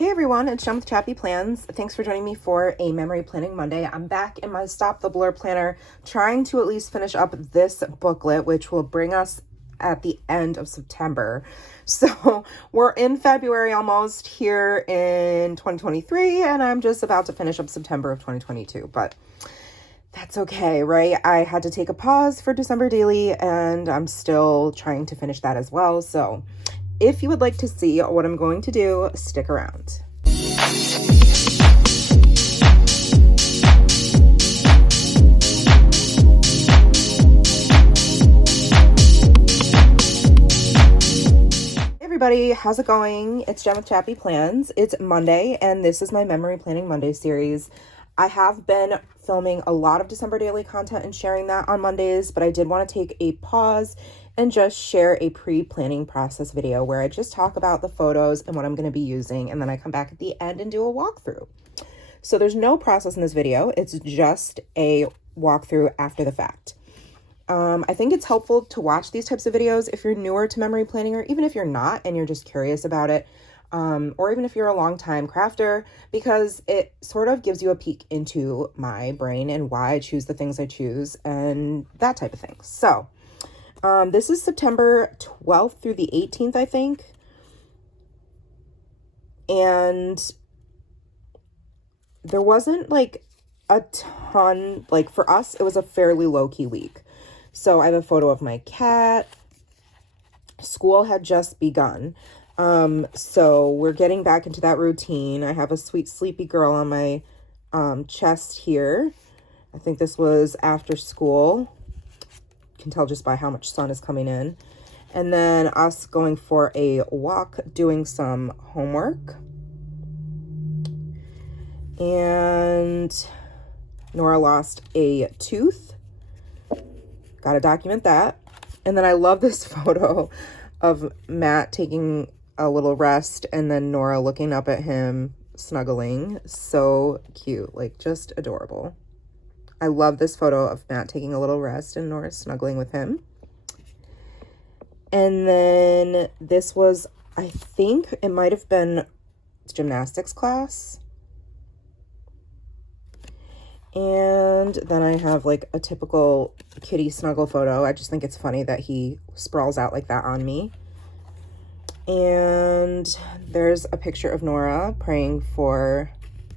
Hey everyone, it's Jen with ChappyPlans. Thanks for joining me for a Memory Planning Monday. I'm back in my Stop the Blur planner, trying to at least finish up this booklet, which will bring us at the end of September. So we're in February almost here in 2023, and I'm just about to finish up September of 2022, but that's okay, right? I had to take a pause for December daily, and I'm still trying to finish that as well. So if you would like to see what I'm going to do, stick around. Hey everybody, how's it going? It's Jen with ChappyPlans. It's Monday, and this is my Memory Planning Monday series. I have been filming a lot of December daily content and sharing that on Mondays, but I did want to take a pause and just share a pre-planning process video where I just talk about the photos and what I'm going to be using, and then I come back at the end and do a walkthrough. So there's no process in this video. It's just a walkthrough after the fact. I think it's helpful to watch these types of videos if you're newer to memory planning, or even if you're not and you're just curious about it, or even if you're a long-time crafter, because it sort of gives you a peek into my brain and why I choose the things I choose and that type of thing. So this is September 12th through the 18th, I think. And there wasn't like a ton, like for us, it was a fairly low-key week. So I have a photo of my cat. School had just begun. So we're getting back into that routine. I have a sweet sleepy girl on my chest here. I think this was after school. Can tell just by how much sun is coming in. And then us going for a walk, doing some homework. And Nora lost a tooth. Got to document that. And then I love this photo of Matt taking a little rest and then Nora looking up at him, snuggling. So cute, like just adorable. I love this photo of Matt taking a little rest and Nora snuggling with him. And then this was, I think it might have been gymnastics class. And then I have like a typical kitty snuggle photo. I just think it's funny that he sprawls out like that on me. And there's a picture of Nora praying for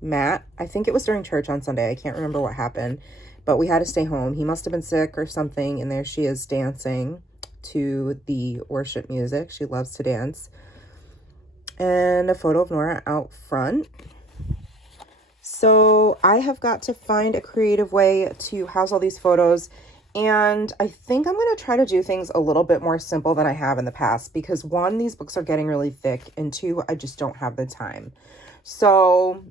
Matt. I think it was during church on Sunday. I can't remember what happened, but we had to stay home. He must have been sick or something, and there she is dancing to the worship music. She loves to dance. And a photo of Nora out front. So I have got to find a creative way to house all these photos, and I think I'm going to try to do things a little bit more simple than I have in the past, because one, these books are getting really thick, and two, I just don't have the time. So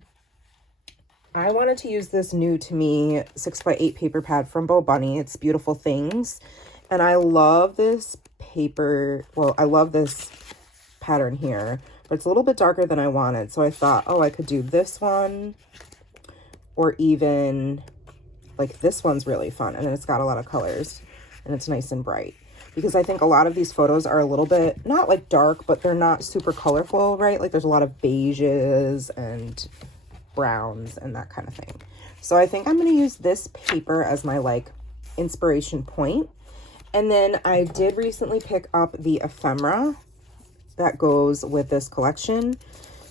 I wanted to use this new to me 6x8 paper pad from Bo Bunny. It's Beautiful Things. And I love this paper. Well, I love this pattern here, but it's a little bit darker than I wanted. So I thought, oh, I could do this one, or even like this one's really fun. And then it's got a lot of colors and it's nice and bright, because I think a lot of these photos are a little bit, not like dark, but they're not super colorful, right? Like there's a lot of beiges and browns and that kind of thing. So I think I'm going to use this paper as my like inspiration point. And then I did recently pick up the ephemera that goes with this collection.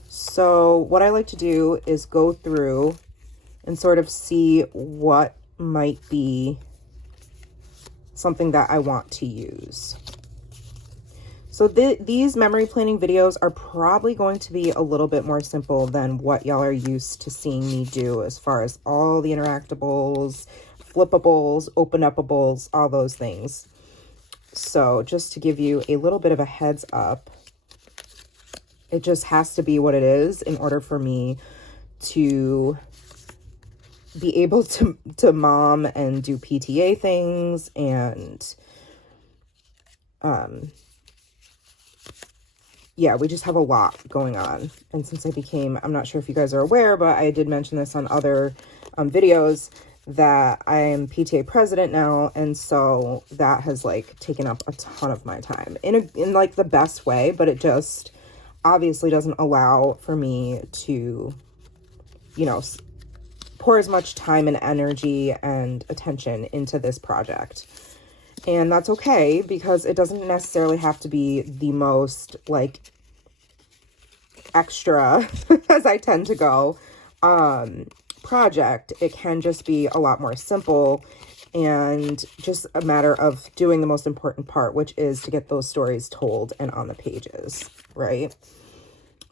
So what I like to do is go through and sort of see what might be something that I want to use. So these memory planning videos are probably going to be a little bit more simple than what y'all are used to seeing me do, as far as all the interactables, flippables, open-upables, all those things. So just to give you a little bit of a heads up, it just has to be what it is in order for me to be able to mom and do PTA things, and yeah, we just have a lot going on. And since I became, I'm not sure if you guys are aware, but I did mention this on other videos, that I am PTA president now, and so that has like taken up a ton of my time in like the best way, but it just, obviously doesn't allow for me to, you know, pour as much time and energy and attention into this project. And that's okay, because it doesn't necessarily have to be the most, like, extra, as I tend to go, project. It can just be a lot more simple and just a matter of doing the most important part, which is to get those stories told and on the pages, right?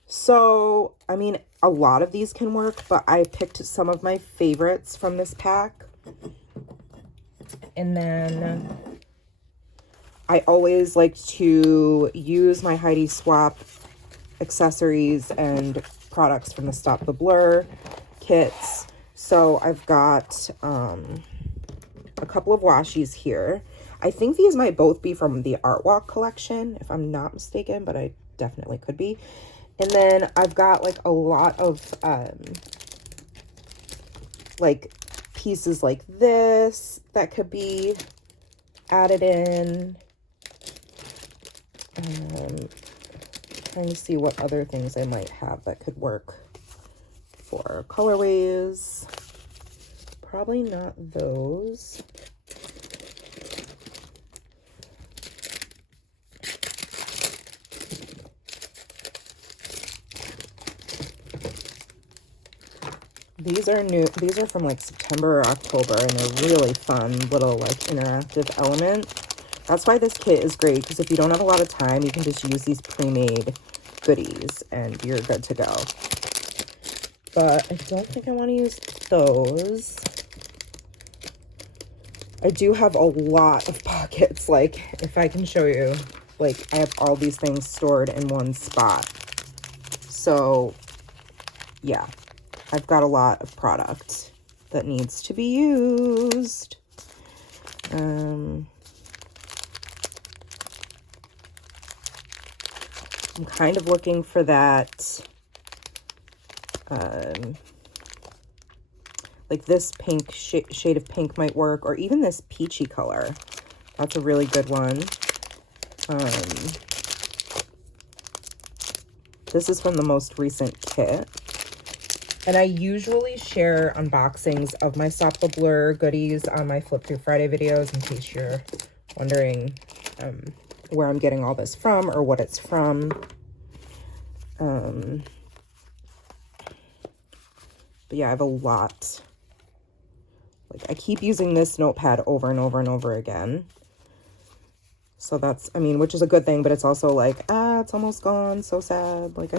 So, I mean, a lot of these can work, but I picked some of my favorites from this pack. And then I always like to use my Heidi Swap accessories and products from the Stop the Blur kits. So I've got a couple of washies here. I think these might both be from the Art Walk collection, if I'm not mistaken, but I definitely could be. And then I've got like a lot of like pieces like this that could be added in. Trying to see what other things I might have that could work for colorways. Probably not those. These are new. These are from like September or October, and they're really fun little like interactive element. That's why this kit is great, because if you don't have a lot of time, you can just use these pre-made goodies and you're good to go. But I don't think I want to use those. I do have a lot of pockets. Like, if I can show you, like, I have all these things stored in one spot. So, yeah, I've got a lot of product that needs to be used. I'm kind of looking for that, like this pink shade of pink might work, or even this peachy color. That's a really good one. This is from the most recent kit. And I usually share unboxings of my Stop the Blur goodies on my Flip Through Friday videos, in case you're wondering where I'm getting all this from or what it's from. But yeah, I have a lot. Like, I keep using this notepad over and over and over again. So that's, I mean, which is a good thing, but it's also like, it's almost gone. So sad. Like,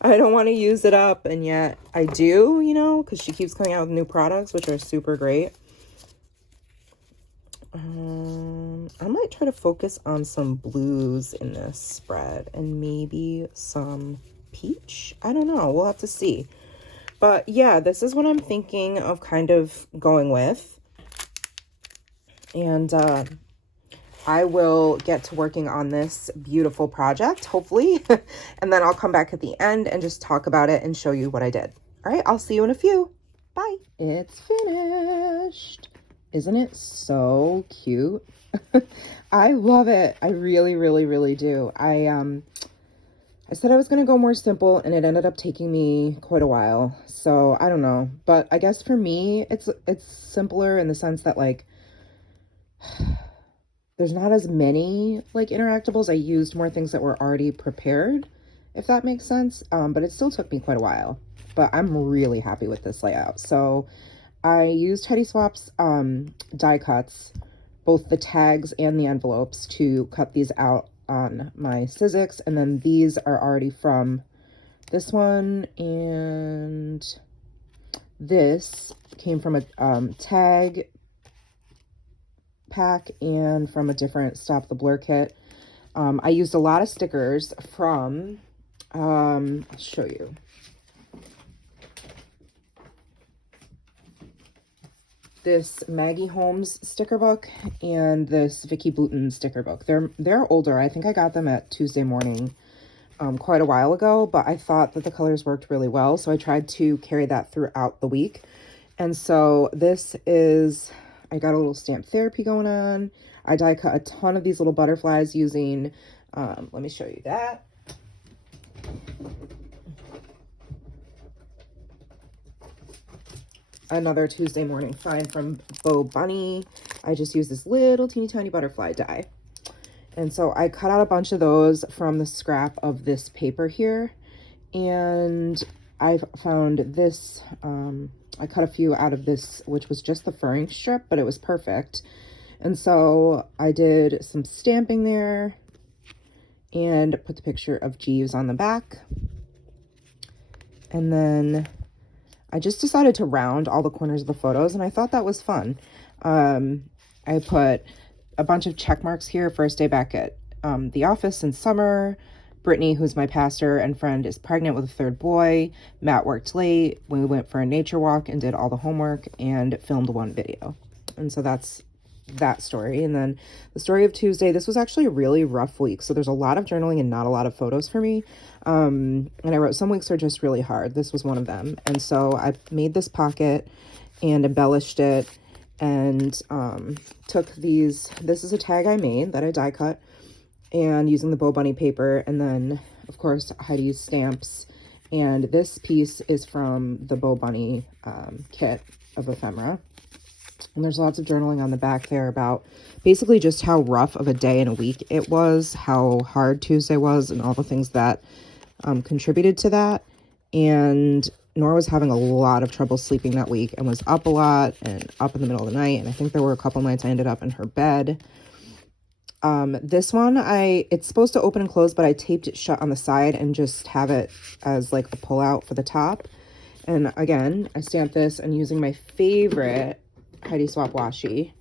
I don't want to use it up, and yet I do, you know, because she keeps coming out with new products, which are super great. I might try to focus on some blues in this spread and maybe some peach. I don't know. We'll have to see. But yeah, this is what I'm thinking of kind of going with. And I will get to working on this beautiful project, hopefully. And then I'll come back at the end and just talk about it and show you what I did. All right, I'll see you in a few. Bye. It's finished. Isn't it so cute? I love it. I really, really, really do. I said I was going to go more simple, and it ended up taking me quite a while. So I don't know, but I guess for me, it's simpler in the sense that, like, there's not as many like interactables. I used more things that were already prepared, if that makes sense. But it still took me quite a while, but I'm really happy with this layout. So I used Heidi Swap's die cuts, both the tags and the envelopes, to cut these out on my Sizzix. And then these are already from this one, and this came from a tag pack and from a different Stop the Blur kit. I used a lot of stickers from, I'll show you. This Maggie Holmes sticker book and this Vicky Bouton sticker book. They're older. I think I got them at Tuesday Morning quite a while ago, but I thought that the colors worked really well, so I tried to carry that throughout the week. And so this is, I got a little stamp therapy going on. I die cut a ton of these little butterflies using, let me show you that. Another Tuesday morning find from Bo Bunny. I just used this little teeny tiny butterfly die. And so I cut out a bunch of those from the scrap of this paper here. And I've found this, I cut a few out of this, which was just the furring strip, but it was perfect. And so I did some stamping there and put the picture of Jeeves on the back. And then I just decided to round all the corners of the photos, and I thought that was fun. I put a bunch of check marks here. First day back at the office in summer. Brittany, who's my pastor and friend, is pregnant with a third boy. Matt worked late. We went for a nature walk and did all the homework and filmed one video. And so that's that story. And then the story of Tuesday, this was actually a really rough week. So there's a lot of journaling and not a lot of photos for me. And I wrote, some weeks are just really hard. This was one of them. And so I made this pocket and embellished it and took these, this is a tag I made that I die cut, and using the Bo Bunny paper, and then of course Heidi's stamps. And this piece is from the Bo Bunny kit of ephemera. And there's lots of journaling on the back there about basically just how rough of a day and a week it was, how hard Tuesday was, and all the things that contributed to that. And Nora was having a lot of trouble sleeping that week and was up a lot and up in the middle of the night. And I think there were a couple nights I ended up in her bed. This one, it's supposed to open and close, but I taped it shut on the side and just have it as like a pull out for the top. And again, I stamped this and using my favorite Heidi Swap washi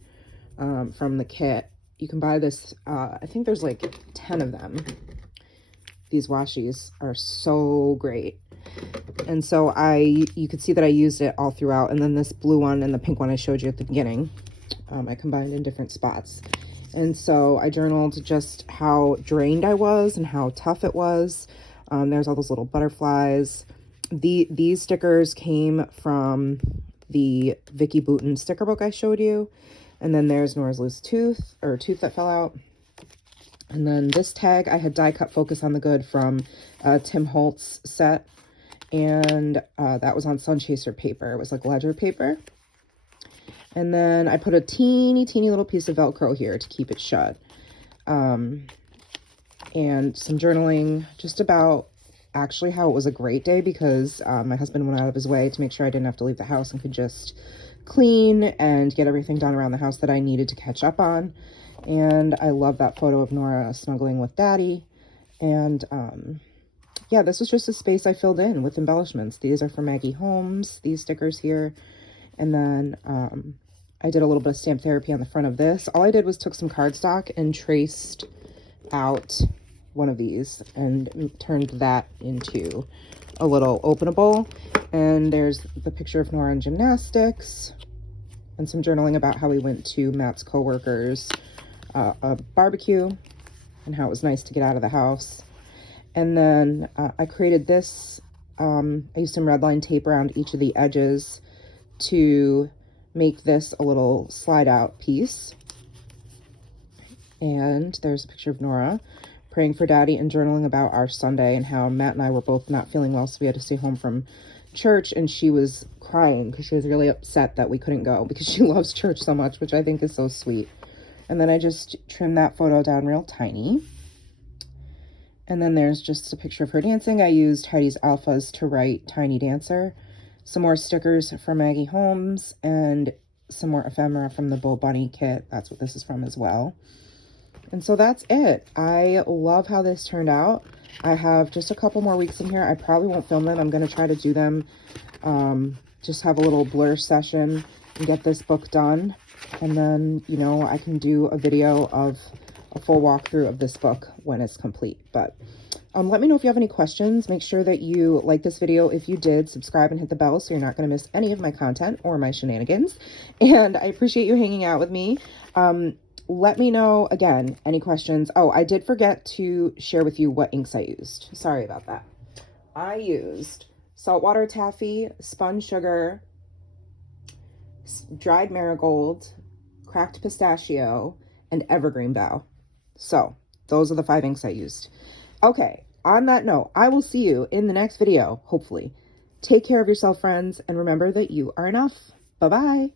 from the kit. You can buy this, I think there's like 10 of them. These washis are so great. And so you could see that I used it all throughout. And then this blue one and the pink one I showed you at the beginning, I combined in different spots. And so I journaled just how drained I was and how tough it was. There's all those little butterflies. These stickers came from the Vicky Boutin sticker book I showed you. And then there's Nora's loose tooth, or tooth that fell out. And then this tag, I had die cut Focus on the Good from Tim Holtz set. And that was on Sun Chaser paper. It was like ledger paper. And then I put a teeny little piece of Velcro here to keep it shut. And some journaling just about actually how it was a great day because my husband went out of his way to make sure I didn't have to leave the house and could just clean and get everything done around the house that I needed to catch up on. And I love that photo of Nora snuggling with Daddy. And yeah, this was just a space I filled in with embellishments. These are from Maggie Holmes, these stickers here. And then I did a little bit of stamp therapy on the front of this. All I did was took some cardstock and traced out one of these and turned that into a little openable. And there's the picture of Nora in gymnastics and some journaling about how we went to Matt's coworkers a barbecue and how it was nice to get out of the house. And then I created this. I used some red line tape around each of the edges to make this a little slide out piece. And there's a picture of Nora praying for Daddy and journaling about our Sunday and how Matt and I were both not feeling well, so we had to stay home from church, and she was crying because she was really upset that we couldn't go because she loves church so much, which I think is so sweet. And then I just trimmed that photo down real tiny. And then there's just a picture of her dancing. I used Heidi's Alphas to write Tiny Dancer. Some more stickers from Maggie Holmes and some more ephemera from the Bo Bunny kit. That's what this is from as well. And so that's it. I love how this turned out. I have just a couple more weeks in here. I probably won't film them. I'm going to try to do them, just have a little blur session and get this book done. And then, you know, I can do a video of a full walkthrough of this book when it's complete. But let me know if you have any questions. Make sure that you like this video. If you did, subscribe and hit the bell so you're not going to miss any of my content or my shenanigans. And I appreciate you hanging out with me. Let me know, again, any questions. Oh, I did forget to share with you what inks I used. Sorry about that. I used saltwater taffy, spun sugar, dried marigold, cracked pistachio, and evergreen bough. So those are the 5 inks I used. Okay, on that note, I will see you in the next video, hopefully. Take care of yourself, friends, and remember that you are enough. Bye-bye.